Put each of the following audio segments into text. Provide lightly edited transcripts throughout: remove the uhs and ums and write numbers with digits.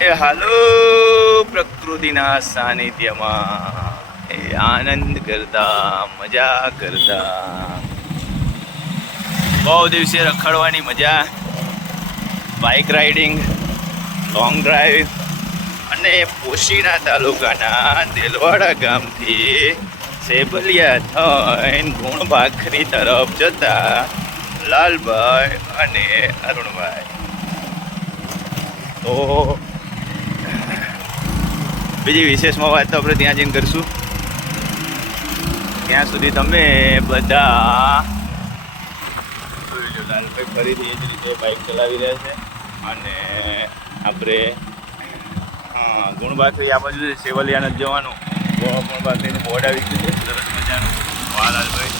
એ હાલો પ્રકૃતિના સાનિધ્યમાં એ આનંદ કરતા મજા કરતા બહુ દિવસે રખડવાની મજા, બાઇક રાઇડિંગ, લોંગ ડ્રાઈવ અને પોશીના તાલુકાના દેલવાડા ગામથી સેબલિયા થઈને ગુણભાખરી તરફ જતા લાલભાઈ અને અરુણભાઈ. તો બીજી વિશેષમાં વાત તો આપણે ત્યાં જઈને કરીશું. ત્યાં સુધી તમે બધા જોઈ લો. લાલભાઈ ફરીથી એ જ રીતે બાઇક ચલાવી રહ્યા છે અને આપણે ગુણભાખરી આ બાજુ સેવલિયા નથી જવાનું. ગુણભાખરીનું બોર્ડ આવી ગયું છે સરસ મજાનું. લાલભાઈ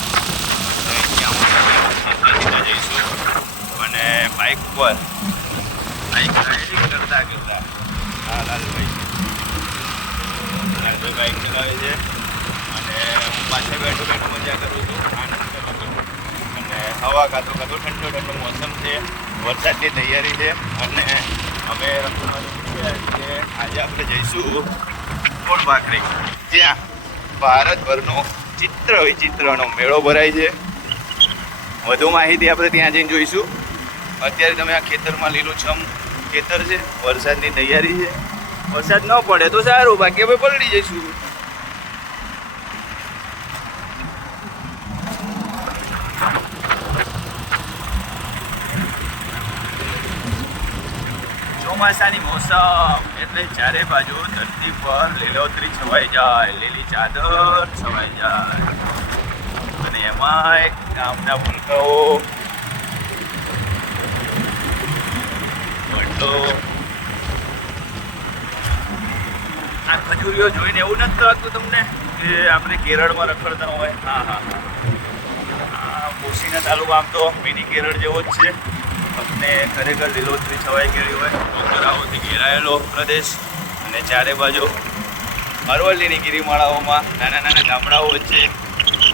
ત્યાં જઈશું અને બાઇક પર બાઇક રાઇડિંગ કરતા કરતા લાલભાઈ બાઇક ચલાવે છે અને હું પાછળ બેઠો મજા કરું છું, આનંદ કરું છું. અને હવા કાતો ઠંડો ઠંડો મોસમ છે, વરસાદની તૈયારી છે અને અમે આજે આપણે જઈશું ગુણભાખરી, જ્યાં ભારતભરનો ચિત્ર વિચિત્રનો મેળો ભરાય છે. વધુ માહિતી આપણે ત્યાં જઈને જોઈશું. અત્યારે તમે આ ખેતરમાં લીલુંછમ ખેતર છે, વરસાદની તૈયારી છે. વરસાદ ન પડે તો સારું, બાકી આપણે પલળી જઈશું. ચોમાસાની મોસમ એટલે ચારે બાજુ ધરતી પર લીલોતરી છવાઈ જાય, લીલી ચાદર છવાઈ જાય અને એમાંય ગામના ભૂલકાઓ વડલો. આ ખજૂરીઓ જોઈને એવું નથી લાગતું તમને કે આપણે કેરળમાં રખડતા હોય? હા હા હા, પોશીના તાલુકા આમ તો મિની કેરળ જેવો જ છે અને ખરેખર લીલોતરી છવાઈ ગયેલી હોય, ડોંગરાઓથી ઘેરાયેલો પ્રદેશ અને ચારે બાજુ અરવલ્લીની ગિરિમાળાઓમાં નાના નાના ગામડાઓ વચ્ચે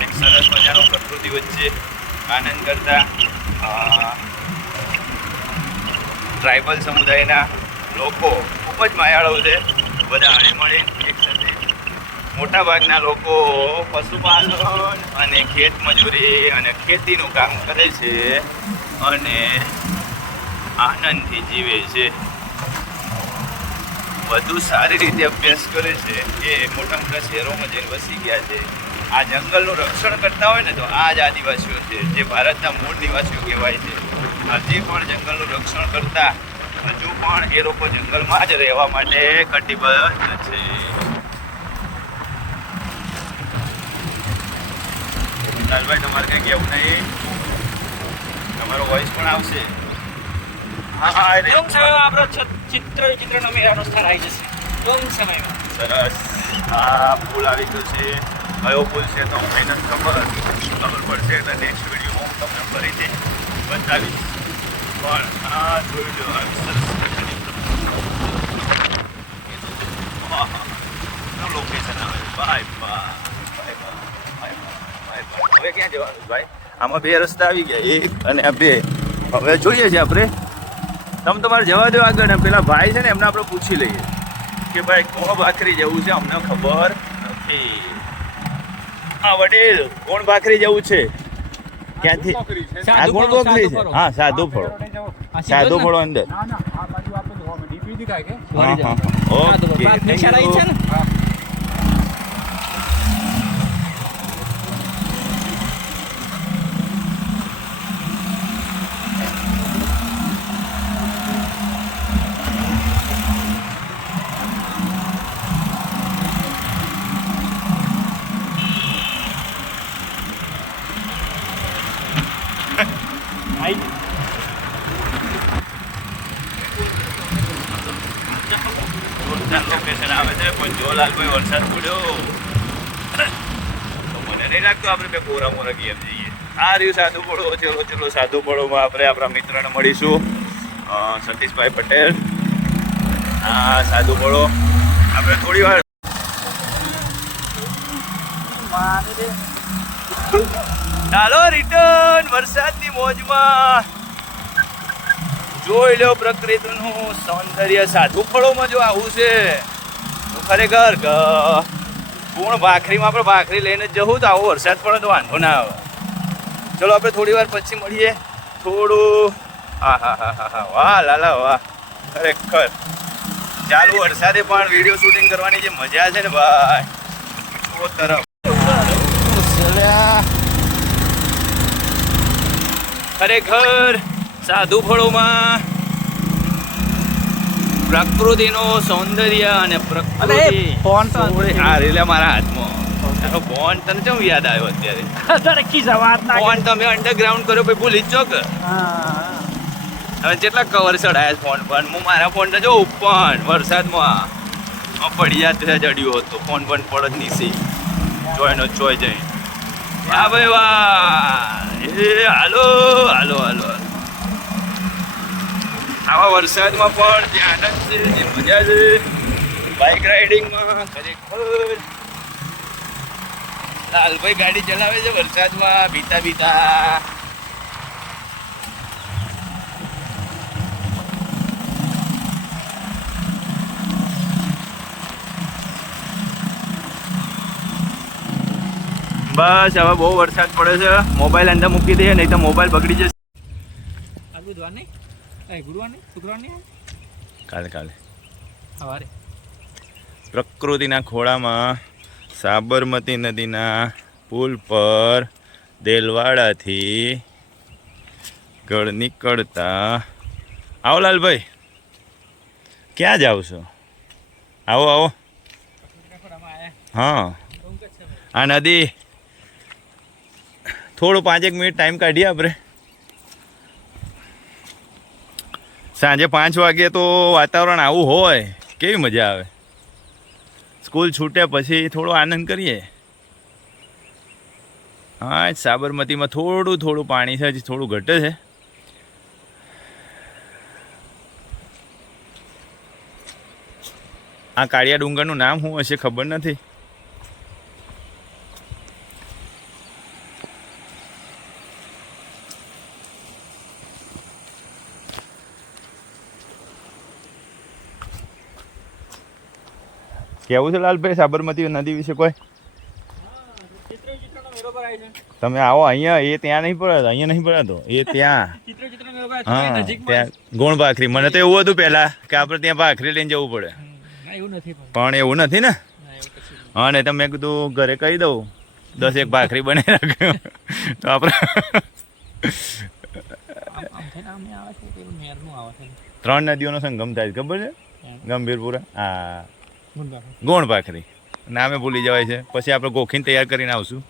એક સરસ મજાનો પ્રકૃતિ વચ્ચે આનંદ કરતા ટ્રાઇબલ સમુદાયના લોકો ખૂબ જ માયાળુ છે. બધા હળીમળી એકસાથે. મોટાભાગના લોકો પશુપાલન અને ખેતમજૂરી અને ખેતીનું કામ કરે છે અને આનંદથી જીવે છે. વધુ સારી રીતે અભ્યાસ કરે છે એ મોટા મોટા શહેરોમાં જઈને વસી ગયા છે. આ જંગલનું રક્ષણ કરતા હોય ને તો આ જ આદિવાસીઓ છે, જે ભારતના મૂળ નિવાસીઓ કહેવાય છે. હજી પણ જંગલનું રક્ષણ કરતા હજુ પણ એ લોકો જંગલમાં જ રહેવા માટે કટિબદ્ધ છે. લાલભાઈ તમારે કંઈ કહેવું નહીં? તમારો વોઇસ પણ આવશે. હા હા, આપણો ચિત્ર વિચિત્રનો મેળાનો સ્થળ આવી જશે ટૂંક સમયમાં. સરસ. હા, પુલ આવી ગયો છે. કયો પુલ છે તો મને નથી ખબર પડશે તો નેક્સ્ટ વિડીયોમાં હું તમને ફરીથી બતાવીશ. પણ હા, જોઈ લો સરસ લોકેશન આવે છે. Bye bye. હવે ક્યાં જવાનું ભાઈ? આમાં બે રસ્તા આવી ગયા, એક અને આ બે. હવે જોઈએ છીએ આપણે. તમે તમારે જવા દો આગળ. પેલા ભાઈ છે ને એમને આપણે પૂછી લઈએ કે ભાઈ ગુણભાખરી જવું છે, અમને ખબર નથી. હા વડીલ, ગુણભાખરી જવું છે. ક્યાંથી? આ ગુણભાખરી છે? હા, સાધુ ફળો. સાધુ ફળો અંદર. હા હા, ઓકે. લોકેશન આવે છે પણ જો લાલભાઈ વરસાદ પડ્યો તો મને નહીં લાગતું આપણે બે કોરા મોરા ગેમ જઈએ. આ રહ્યું સાધુ પડો. ચલો ચલો સાધુ પડોમાં આપણે આપણા મિત્રને મળીશું, સતીશભાઈ પટેલ. હા, સાધુ પડો આપણે થોડી વાર. ચાલો રિટર્ન વરસાદની મોજમાં. જોઈ લો પ્રકૃતિનું સૌંદર્ય. સાધુ ફળોમાં જો આવું છે તો ખરેખર પૂર્ણ ભાખરીમાં આપણે ભાખરી લઈને જવું તો આવો વરસાદ પડે તો વાંધો ના આવે. ચલો આપણે થોડી વાર પછી મળીએ. થોડું હા વાહ લાલા વાહ, ખરેખર ચાલુ વરસાદે પણ વિડીયો શૂટિંગ કરવાની જે મજા છે ને ભાઈ, ઓ તરફ ખરેખર સાધુ ફળોમાં પ્રકૃતિનું સૌંદર્ય અને પ્રકૃતિ. ફોન તો હા રેલે મારા હાથમાં તારો ફોન તને કેમ યાદ આવ્યો અત્યારે? તડકી જવાત ના ફોન તમે અંડરગ્રાઉન્ડ કર્યો પછી ભૂલી જ છો કે હવે કેટલા કવર ચડાયા ફોન પર. હું મારા ફોન તો જો પણ વરસાદમાં પડિયા ચડ્યું હતો ફોન પણ પડ જ નીચે જોઈનો ચોઈ જઈ. વાહ ભાઈ વાહ, એ હાલો હાલો હાલો. આવા વરસાદમાં પણ જે આનંદ છે, જે મજા છે બાઇક રાઇડિંગમાં, ખરેખર લાલભાઈ ગાડી ચલાવે છે વરસાદમાં ભીતા ભીતા. બસ હવે બહુ વરસાદ પડે છે, મોબાઈલ અંદર મૂકી દઈએ નહીં તો મોબાઈલ બગડી જશે. કાલે કાલે પ્રકૃતિના ખોળામાં સાબરમતી નદીના પુલ પર દેલવાડાથી ગળ નીકળતા. આવો લાલભાઈ, ક્યાં જાવ છો? આવો આવો. હા આ નદી થોડું 5 મિનિટ ટાઈમ કાઢીએ આપણે. સાંજે 5 વાગે તો વાતાવરણ આવું હોય કેવી મજા આવે. સ્કૂલ છૂટે પછી થોડો આનંદ કરીએ. હા સાબરમતીમાં થોડું પાણી છે, હજી થોડું ઘટે છે. આ કાળિયા ડુંગરનું નામ શું હશે ખબર નથી. કેવું છે લાલભાઈ સાબરમતી નદી વિશે કોઈ? તમે આવો અહીંયા, એ ત્યાં નહીં પડે, અહીંયા નહીં પડે, એ ત્યાં. હા ત્યાં ગોળ ભાખરી. મને તો એવું હતું પહેલા કે આપણે ત્યાં ભાખરી લઈને જવું પડે, પણ એવું નથી ને. હા નહીં તો મેં કીધું ઘરે કહી દઉં 10 ભાખરી બનાવી રાખ્યો તો આપણે 3 નદીઓનો સંગમ થાય ખબર છે? ગંભીરપુરા. હા ગોળ ભાખરી નામે ભૂલી જવાય છે. પછી આપણે ગોખીને તૈયાર કરીને આવશું.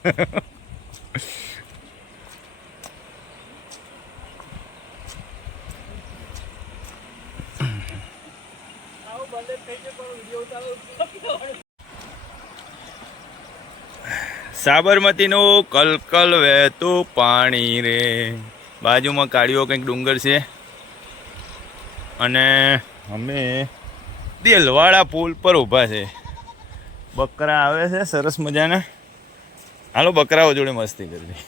સાબરમતીનું કલકલ વહેતું પાણી રે. બાજુમાં કાળીઓ કંઈક ડુંગર છે અને અમે દેલવાડા પુલ પર ઊભા છે. બકરા આવે છે સરસ મજાના. હાલો બકરાઓ જોડે મસ્તી કરવી.